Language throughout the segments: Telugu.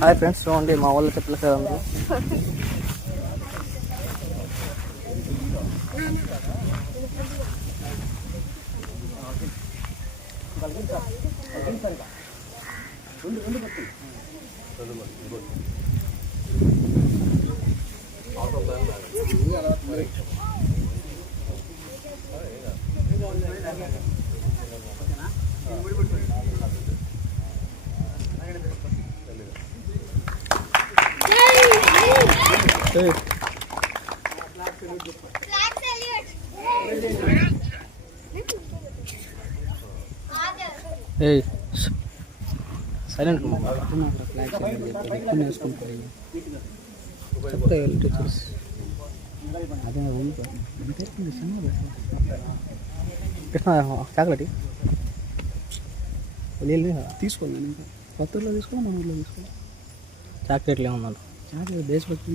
హాయ్ ఫ్రెండ్స్ చూడండి మా వాళ్ళ చెప్పులు కదా అందరూ ఏయ్, ఏయ్ సైలెంట్ చెప్తా టీచర్స్ అదే కృష్ణ చాక్లెట్ తీసుకోండి ఇంకా. తీసుకోవాలి మన ఊర్లో తీసుకోవాలి చాక్లెట్లు ఏమన్నారు చాక్లెట్ దేశభక్తి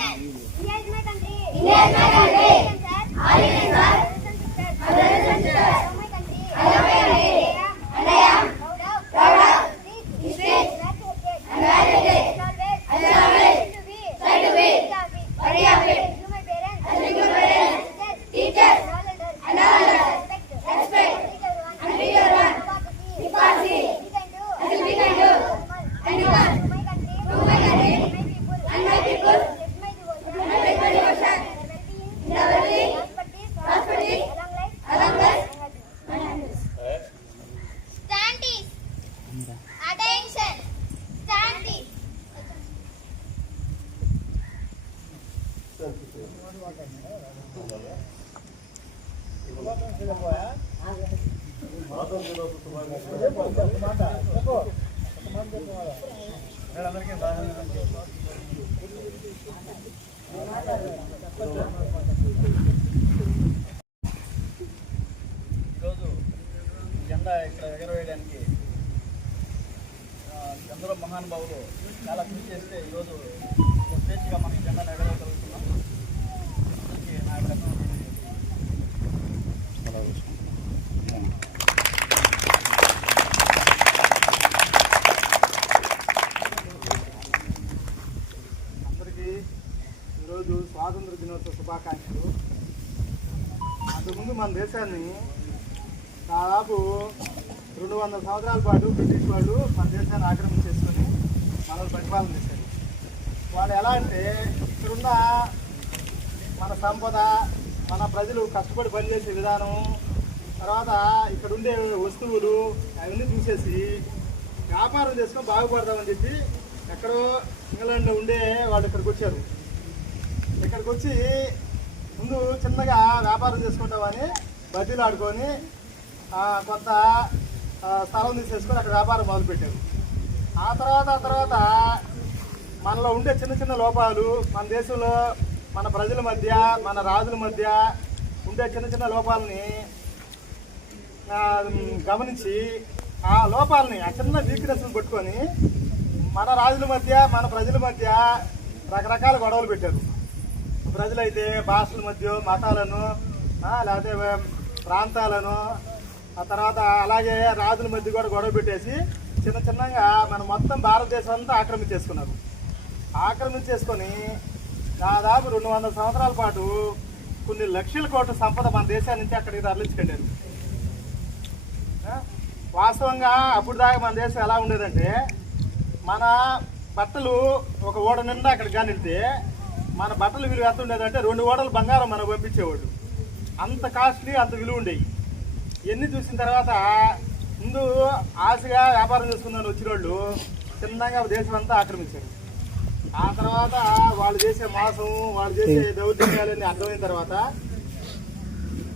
India is my country. India is my country. ఈరోజు జెండా ఇక్కడ ఎగరవేయడానికి ఎందరో మహానుభావులు చాలా కృషి చేస్తే ఈరోజు స్వేచ్ఛగా మనం అంతకుముందు మన దేశాన్ని దాదాపు రెండు వందల సంవత్సరాల పాటు బ్రిటిష్ వాళ్ళు మన దేశాన్ని ఆక్రమణ చేసుకొని మనల్ని పరిపాలన చేశారు. వాళ్ళు ఎలా అంటే ఇక్కడున్న మన సంపద మన ప్రజలు కష్టపడి పనిచేసే విధానం తర్వాత ఇక్కడ ఉండే వస్తువులు అవన్నీ చూసేసి వ్యాపారం చేసుకొని బాగుపడదామని చెప్పి ఎక్కడో ఇంగ్లాండ్లో ఉండే వాళ్ళు ఇక్కడికి వచ్చారు. ఇక్కడికి వచ్చి ముందు చిన్నగా వ్యాపారం చేసుకుంటామని బద్దీలు ఆడుకొని కొంత స్థలం తీసేసుకొని అక్కడ వ్యాపారం మొదలుపెట్టారు. ఆ తర్వాత ఆ తర్వాత మనలో ఉండే చిన్న చిన్న లోపాలు మన దేశంలో మన ప్రజల మధ్య మన రాజుల మధ్య ఉండే చిన్న చిన్న లోపాలని గమనించి ఆ లోపాలని ఆ చిన్న వీక్నెస్ని పట్టుకొని మన రాజుల మధ్య మన ప్రజల మధ్య రకరకాల గొడవలు పెట్టారు. ప్రజలైతే భాషల మధ్య మతాలను లేకపోతే ప్రాంతాలను ఆ తర్వాత అలాగే రాజుల మధ్య కూడా గొడవ పెట్టేసి చిన్న చిన్నగా మన మొత్తం భారతదేశం అంతా ఆక్రమించేసుకున్నారు ఆక్రమించేసుకొని దాదాపు రెండు వందల సంవత్సరాల పాటు కొన్ని లక్షల కోట్ల సంపద మన దేశాన్ని నుంచి అక్కడికి తరలించుకెళ్ళారు. వాస్తవంగా అప్పుడు దాకా మన దేశం ఎలా ఉండేదంటే మన బట్టలు ఒక ఓడ నిండా అక్కడికి కానిడితే మన బట్టలు విలువ ఎంత ఉండేదంటే రెండు ఓడలు బంగారం మనకు పంపించేవాళ్ళు. అంత కాస్ట్లీ అంత విలువ ఉండేవి ఇవన్నీ చూసిన తర్వాత ముందు ఆశగా వ్యాపారం చేసుకుందని వచ్చిన వాళ్ళు చిన్నగా దేశం అంతా ఆక్రమించారు. ఆ తర్వాత వాళ్ళు చేసే మోసం వాళ్ళు చేసే దౌర్జన్యాలన్నీ అర్థమైన తర్వాత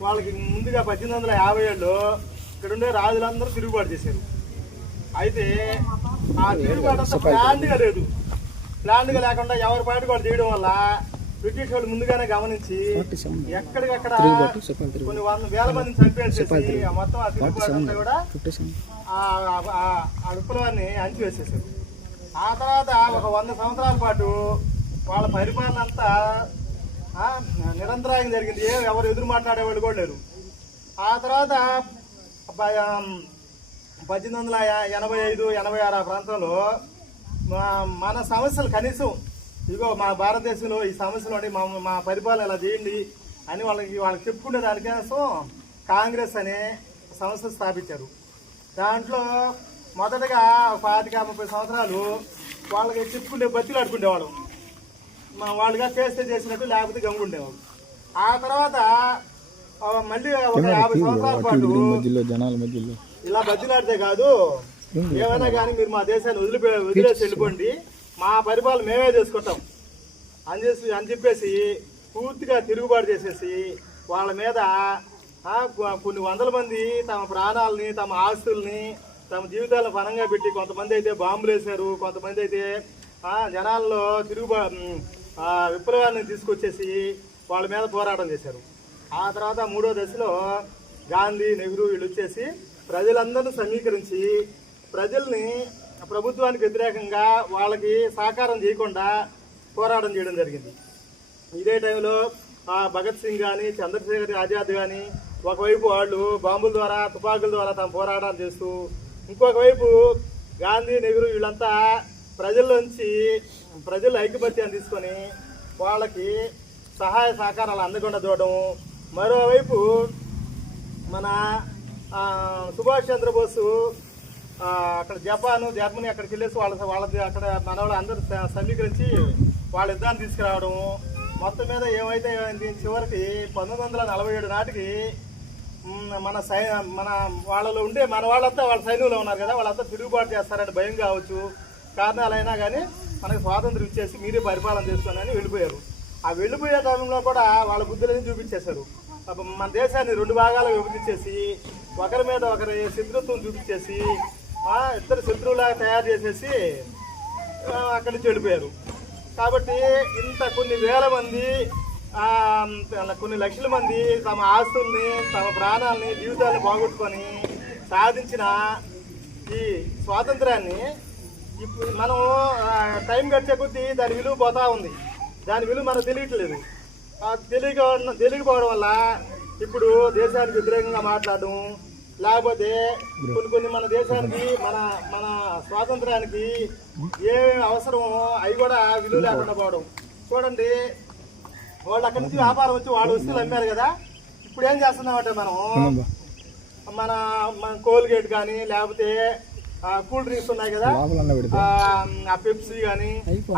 వాళ్ళకి ముందుగా పద్దెనిమిది వందల యాభై ఏళ్ళు ఇక్కడ ఉండే రాజులందరూ తిరుగుబాటు చేశారు. అయితే ఆ తిరుగుబాటు అంతా లేదు. ప్లాన్డ్గా లేకుండా ఎవరి పాటి వాళ్ళు చేయడం వల్ల బ్రిటిష్ వాళ్ళు ముందుగానే గమనించి ఎక్కడికక్కడ కొన్ని వంద వేల మందిని చంపేసేసి మొత్తం ఆ తిరుగుబాటు కూడా ఆ- విప్లవాన్ని అణిచివేసేసారు ఆ తర్వాత ఒక వంద సంవత్సరాల పాటు వాళ్ళ పరిపాలన అంతా నిరంతరాయం జరిగింది. ఏ ఎవరు ఎదురు మాట్లాడేవాళ్ళు కూడా లేరు. ఆ తర్వాత పద్దెనిమిది వందల ఎనభై ఐదు ఎనభై ఆరు ఆ ప్రాంతంలో మన సమస్యలు కనీసం ఇదిగో మా భారతదేశంలో ఈ సమస్యలు ఉండి మా మా పరిపాలన ఇలా చేయండి అని వాళ్ళకి వాళ్ళకి చెప్పుకునే దానికోసం కాంగ్రెస్ అనే సంస్థ స్థాపించారు. దాంట్లో మొదటగా ఒక పాతిక ముప్పై సంవత్సరాలు వాళ్ళకి చెప్పుకుంటే బతిలు ఆడుకునేవాళ్ళం మా వాళ్ళుగా చేస్తే చేసినట్టు లేకపోతే గమ్ముండేవాళ్ళు ఆ తర్వాత మళ్ళీ ఒక యాభై సంవత్సరాల పాటు ఇలా బతిలాడితే కాదు ఏమైనా కానీ మీరు మా దేశాన్ని వదిలిపో వదిలేసి వెళ్ళిపోండి. మా పరిపాలన మేమే చేసుకుంటాం. అని చేసి అని చెప్పేసి పూర్తిగా తిరుగుబాటు చేసేసి వాళ్ళ మీద కొన్ని వందల మంది తమ ప్రాణాలని తమ ఆస్తుల్ని తమ జీవితాలను పనంగా పెట్టి కొంతమంది అయితే బాంబులు వేశారు కొంతమంది అయితే జనాల్లో తిరుగుబా విప్లవాన్ని తీసుకొచ్చేసి వాళ్ళ మీద పోరాటం చేశారు. ఆ తర్వాత మూడో దశలో గాంధీ నెహ్రూ వీళ్ళు వచ్చేసి ప్రజలందరినీ సమీకరించి ప్రజల్ని ప్రభుత్వానికి వ్యతిరేకంగా వాళ్ళకి సహకారం చేయకుండా పోరాటం చేయడం జరిగింది. ఇదే టైంలో ఆ, భగత్ సింగ్ కానీ చంద్రశేఖర్ ఆజాద్ కానీ ఒకవైపు వాళ్ళు బాంబుల ద్వారా తుపాకుల ద్వారా తమ పోరాటాలు చేస్తూ ఇంకొక వైపు గాంధీ నెహ్రూ వీళ్ళంతా ప్రజల్లోంచి ప్రజల ఐక్యమత్యాన్ని తీసుకొని వాళ్ళకి సహాయ సహకారాలు అందకుండా చూడడం. మరోవైపు మన సుభాష్ చంద్రబోసు అక్కడ జపాన్ జర్మనీ అక్కడికి వెళ్ళేసి వాళ్ళ వాళ్ళది అక్కడ మన వాళ్ళు అందరూ సమీకరించి వాళ్ళ యుద్ధాన్ని తీసుకురావడం మొత్తం మీద ఏమైతే అయింది చివరికి పంతొమ్మిది వందల నలభై ఏడు నాటికి మన సై మన వాళ్ళలో ఉండే మన వాళ్ళంతా వాళ్ళ సైన్యంలో ఉన్నారు కదా వాళ్ళంతా తిరుగుబాటు చేస్తారని భయం కావచ్చు. కారణాలైనా కానీ మనకి స్వాతంత్రం ఇచ్చేసి మీరే పరిపాలన చేసుకోనని వెళ్ళిపోయారు. ఆ వెళ్ళిపోయే టైంలో కూడా వాళ్ళ బుద్ధులని చూపించేశారు. మన దేశాన్ని రెండు భాగాలు విభజించేసి ఒకరి మీద ఒకరి శత్రుత్వం చూపించేసి ఇద్దరు శత్రువులాగా తయారు చేసేసి ఆ, అక్కడి నుంచి వెళ్ళిపోయారు. కాబట్టి ఇంత కొన్ని వేల మంది కొన్ని లక్షల మంది తమ ఆస్తుల్ని తమ ప్రాణాలని జీవితాన్ని బాగొట్టుకొని సాధించిన ఈ స్వాతంత్రాన్ని ఇప్పుడు మనం టైం గడిచే కొద్దీ దాని విలువ పోతా ఉంది. దాని విలువ మనకు తెలియట్లేదు. తెలియక తెలియకపోవడం వల్ల ఇప్పుడు దేశానికి వ్యతిరేకంగా మాట్లాడడం లేకపోతే కొన్ని కొన్ని మన దేశానికి మన మన స్వాతంత్రానికి ఏమేమి అవసరమో అవి కూడా విలువ లేకుండా పోవడం. చూడండి వాళ్ళు అక్కడి నుంచి వ్యాపారం వచ్చి వాళ్ళు వస్తువులు అమ్మారు కదా. ఇప్పుడు ఏం చేస్తున్నామంటే మనం మన మన కోల్గేట్ కానీ లేకపోతే కూల్ డ్రింక్స్ ఉన్నాయి కదా. ఆ, పెప్సీ కానీ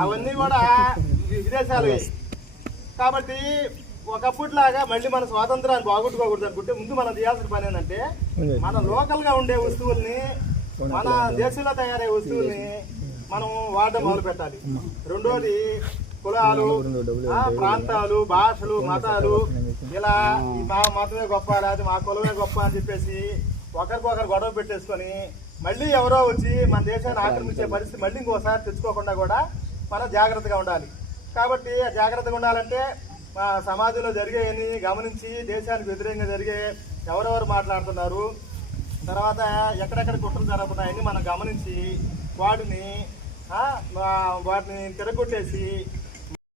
అవన్నీ కూడా విదేశాలు కాబట్టి ఒకప్పటిలాగా మళ్ళీ మన స్వాతంత్రాన్ని బాగొట్టుకోకూడదు అనుకుంటే ముందు మనం చేయాల్సిన పని ఏంటంటే మన లోకల్గా ఉండే వస్తువుల్ని మన దేశంలో తయారయ్యే వస్తువుల్ని మనం వాడడం మొదలు పెట్టాలి రెండోది కులాలు ఆ, ప్రాంతాలు భాషలు మతాలు. ఇలా ఈ మా మతమే గొప్ప లేదా మా కులమే గొప్ప అని చెప్పేసి ఒకరికొకరు గొడవ పెట్టేసుకొని మళ్ళీ ఎవరో వచ్చి మన దేశాన్ని ఆక్రమించే పరిస్థితి మళ్ళీ ఇంకోసారి తెచ్చుకోకుండా కూడా మనం జాగ్రత్తగా ఉండాలి. కాబట్టి ఆ జాగ్రత్తగా ఉండాలంటే మా సమాజంలో జరిగేవన్నీ గమనించి దేశానికి వ్యతిరేకంగా జరిగే ఎవరెవరు మాట్లాడుతున్నారు తర్వాత ఎక్కడెక్కడ కుట్రలు జరుగుతున్నాయని మనం గమనించి వాటిని వాటిని తిరగొట్టేసి